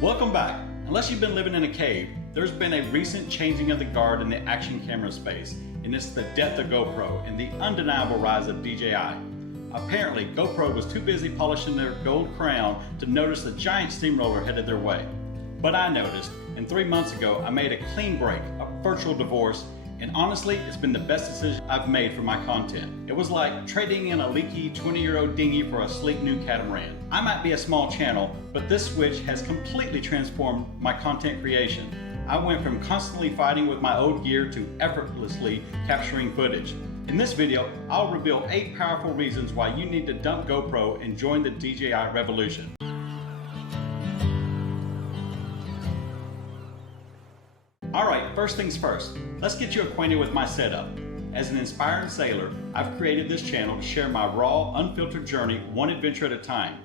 Welcome back. Unless you've been living in a cave, there's been a recent changing of the guard in the action camera space, and it's the death of GoPro and the undeniable rise of DJI. Apparently, GoPro was too busy polishing their gold crown to notice the giant steamroller headed their way. But I noticed, and 3 months ago I made a clean break, a virtual divorce, and honestly, it's been the best decision I've made for my content. It was like trading in a leaky 20-year-old dinghy for a sleek new catamaran. I might be a small channel, but this switch has completely transformed my content creation. I went from constantly fighting with my old gear to effortlessly capturing footage. In this video, I'll reveal 8 powerful reasons why you need to dump GoPro and join the DJI revolution. Alright, first things first, let's get you acquainted with my setup. As an inspired sailor, I've created this channel to share my raw, unfiltered journey, one adventure at a time.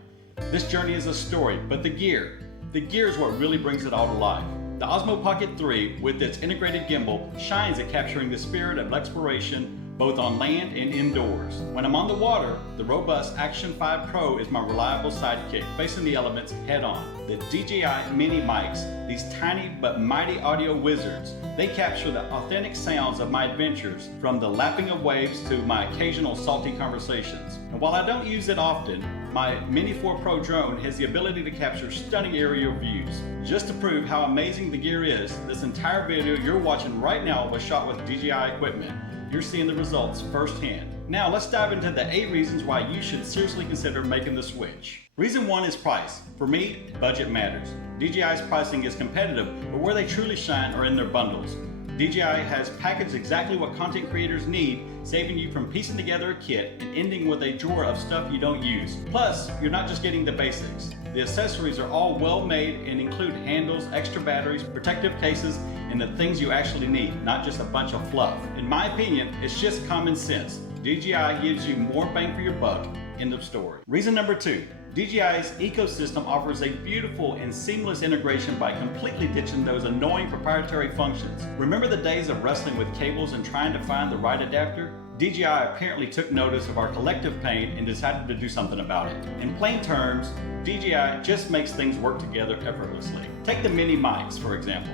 This journey is a story, but the gear is what really brings it all to life. The Osmo Pocket 3, with its integrated gimbal, shines at capturing the spirit of exploration both on land and indoors. When I'm on the water, the robust Action 5 Pro is my reliable sidekick, facing the elements head on. The DJI mini mics, these tiny but mighty audio wizards, they capture the authentic sounds of my adventures, from the lapping of waves to my occasional salty conversations. And while I don't use it often, my Mini 4 Pro drone has the ability to capture stunning aerial views. Just to prove how amazing the gear is, this entire video you're watching right now was shot with DJI equipment. You're seeing the results firsthand. Now let's dive into the 8 reasons why you should seriously consider making the switch. Reason 1 is price. For me, budget matters. DJI's pricing is competitive, but where they truly shine are in their bundles. DJI has packaged exactly what content creators need, saving you from piecing together a kit and ending with a drawer of stuff you don't use. Plus, you're not just getting the basics. The accessories are all well made and include handles, extra batteries, protective cases, and the things you actually need, not just a bunch of fluff. In my opinion, it's just common sense. DJI gives you more bang for your buck. End of story. Reason number 2. DJI's ecosystem offers a beautiful and seamless integration by completely ditching those annoying proprietary functions. Remember the days of wrestling with cables and trying to find the right adapter? DJI apparently took notice of our collective pain and decided to do something about it. In plain terms, DJI just makes things work together effortlessly. Take the mini mics, for example.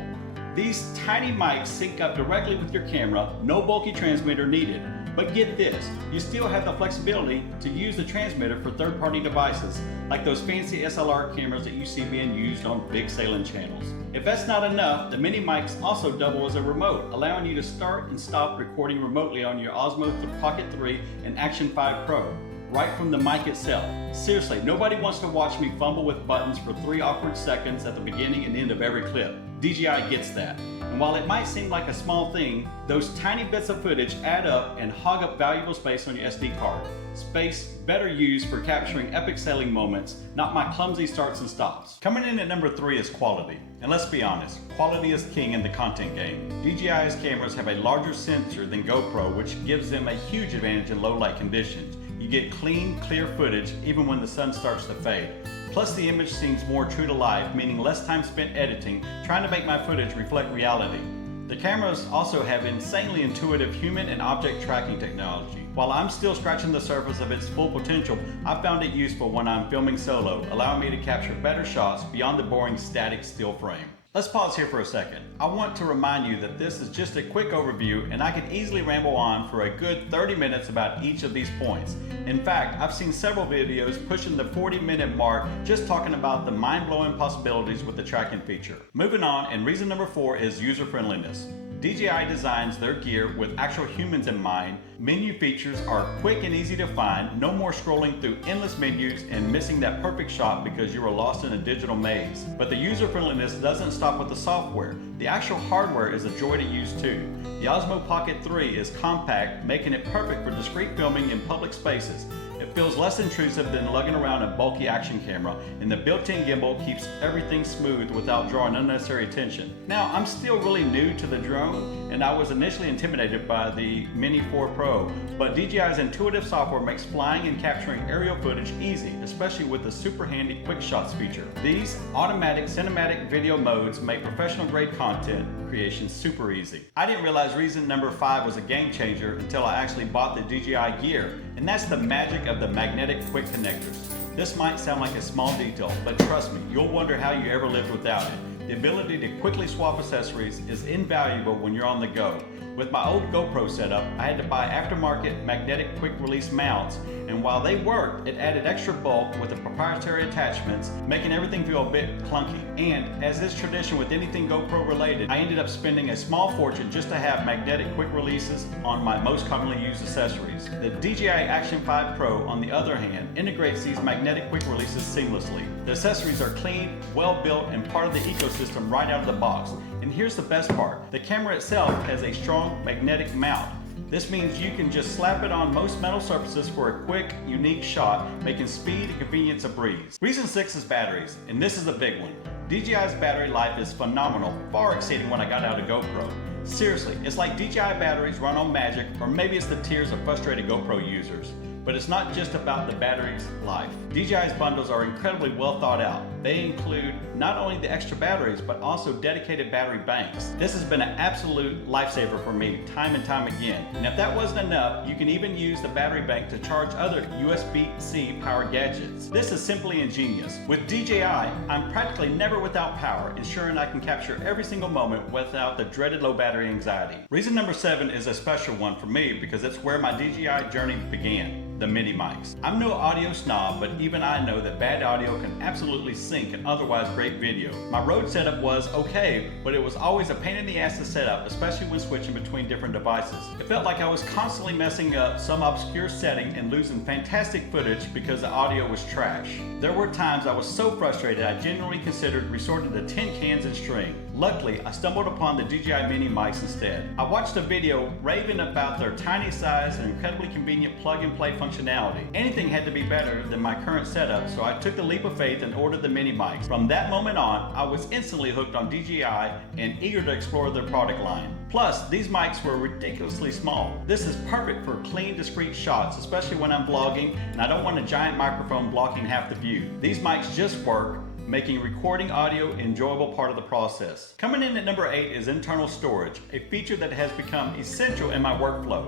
These tiny mics sync up directly with your camera, no bulky transmitter needed. But get this, you still have the flexibility to use the transmitter for third-party devices, like those fancy SLR cameras that you see being used on big sailing channels. If that's not enough, the mini mics also double as a remote, allowing you to start and stop recording remotely on your Osmo Pocket 3 and Action 5 Pro, right from the mic itself. Seriously, nobody wants to watch me fumble with buttons for 3 awkward seconds at the beginning and end of every clip. DJI gets that. And while it might seem like a small thing, those tiny bits of footage add up and hog up valuable space on your SD card. Space better used for capturing epic sailing moments, not my clumsy starts and stops. Coming in at number 3 is quality. And let's be honest, quality is king in the content game. DJI's cameras have a larger sensor than GoPro, which gives them a huge advantage in low light conditions. You get clean, clear footage even when the sun starts to fade. Plus the image seems more true to life, meaning less time spent editing, trying to make my footage reflect reality. The cameras also have insanely intuitive human and object tracking technology. While I'm still scratching the surface of its full potential, I found it useful when I'm filming solo, allowing me to capture better shots beyond the boring static still frame. Let's pause here for a second. I want to remind you that this is just a quick overview, and I could easily ramble on for a good 30 minutes about each of these points. In fact, I've seen several videos pushing the 40-minute mark just talking about the mind-blowing possibilities with the tracking feature. Moving on, and reason number 4 is user-friendliness. DJI designs their gear with actual humans in mind. Menu features are quick and easy to find, no more scrolling through endless menus and missing that perfect shot because you were lost in a digital maze. But the user-friendliness doesn't stop with the software. The actual hardware is a joy to use too. The Osmo Pocket 3 is compact, making it perfect for discreet filming in public spaces. It feels less intrusive than lugging around a bulky action camera, and the built-in gimbal keeps everything smooth without drawing unnecessary attention. Now, I'm still really new to the drone, and I was initially intimidated by the Mini 4 Pro, but DJI's intuitive software makes flying and capturing aerial footage easy, especially with the super handy Quick Shots feature. These automatic cinematic video modes make professional-grade content creation super easy. I didn't realize reason number 5 was a game changer until I actually bought the DJI gear, and that's the magic of the magnetic quick connectors. This might sound like a small detail, but trust me, you'll wonder how you ever lived without it. The ability to quickly swap accessories is invaluable when you're on the go. With my old GoPro setup, I had to buy aftermarket magnetic quick release mounts, and while they worked, it added extra bulk with the proprietary attachments, making everything feel a bit clunky. And as is tradition with anything GoPro related, I ended up spending a small fortune just to have magnetic quick releases on my most commonly used accessories. The DJI Action 5 Pro, on the other hand, integrates these magnetic quick releases seamlessly. The accessories are clean, well built, and part of the ecosystem right out of the box. And here's the best part, the camera itself has a strong magnetic mount. This means you can just slap it on most metal surfaces for a quick, unique shot, making speed and convenience a breeze. Reason 6 is batteries, and this is a big one. DJI's battery life is phenomenal, far exceeding when I got out of GoPro. Seriously, it's like DJI batteries run on magic, or maybe it's the tears of frustrated GoPro users. But it's not just about the battery's life. DJI's bundles are incredibly well thought out. They include not only the extra batteries, but also dedicated battery banks. This has been an absolute lifesaver for me, time and time again. And if that wasn't enough, you can even use the battery bank to charge other USB-C powered gadgets. This is simply ingenious. With DJI, I'm practically never without power, ensuring I can capture every single moment without the dreaded low battery anxiety. Reason number 7 is a special one for me because it's where my DJI journey began. The mini mics. I'm no audio snob, but even I know that bad audio can absolutely sink an otherwise great video. My Rode setup was okay, but it was always a pain in the ass to set up, especially when switching between different devices. It felt like I was constantly messing up some obscure setting and losing fantastic footage because the audio was trash. There were times I was so frustrated I genuinely considered resorting to tin cans and string. Luckily, I stumbled upon the DJI mini mics instead. I watched a video raving about their tiny size and incredibly convenient plug-and-play functionality. Anything had to be better than my current setup, so I took the leap of faith and ordered the mini mics. From that moment on, I was instantly hooked on DJI and eager to explore their product line. Plus, these mics were ridiculously small. This is perfect for clean, discreet shots, especially when I'm vlogging and I don't want a giant microphone blocking half the view. These mics just work, making recording audio an enjoyable part of the process. Coming in at number 8 is internal storage, a feature that has become essential in my workflow.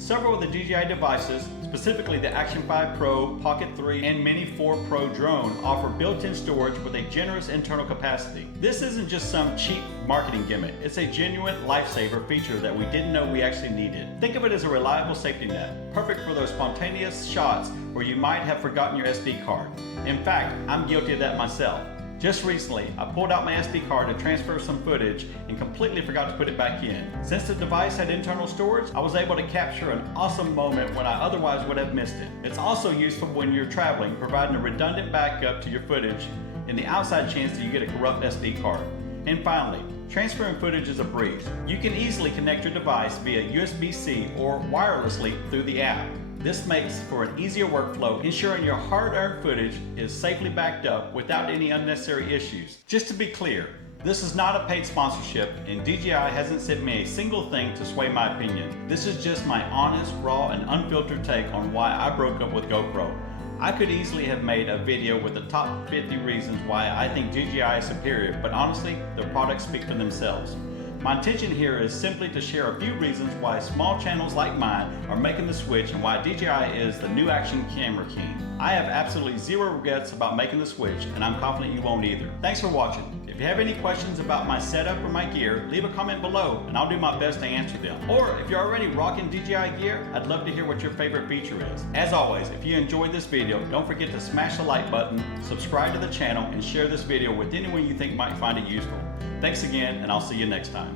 Several of the DJI devices, specifically the Action 5 Pro, Pocket 3, and Mini 4 Pro drone, offer built-in storage with a generous internal capacity. This isn't just some cheap marketing gimmick, it's a genuine lifesaver feature that we didn't know we actually needed. Think of it as a reliable safety net, perfect for those spontaneous shots where you might have forgotten your SD card. In fact, I'm guilty of that myself. Just recently, I pulled out my SD card to transfer some footage and completely forgot to put it back in. Since the device had internal storage, I was able to capture an awesome moment when I otherwise would have missed it. It's also useful when you're traveling, providing a redundant backup to your footage in the outside chance that you get a corrupt SD card. And finally, transferring footage is a breeze. You can easily connect your device via USB-C or wirelessly through the app. This makes for an easier workflow, ensuring your hard-earned footage is safely backed up without any unnecessary issues. Just to be clear, this is not a paid sponsorship and DJI hasn't sent me a single thing to sway my opinion. This is just my honest, raw, and unfiltered take on why I broke up with GoPro. I could easily have made a video with the top 50 reasons why I think DJI is superior, but honestly, their products speak for themselves. My intention here is simply to share a few reasons why small channels like mine are making the switch and why DJI is the new action camera king. I have absolutely zero regrets about making the switch, and I'm confident you won't either. Thanks for watching. If you have any questions about my setup or my gear, leave a comment below and I'll do my best to answer them. Or if you're already rocking DJI gear, I'd love to hear what your favorite feature is. As always, if you enjoyed this video, don't forget to smash the like button, subscribe to the channel, and share this video with anyone you think might find it useful. Thanks again, and I'll see you next time.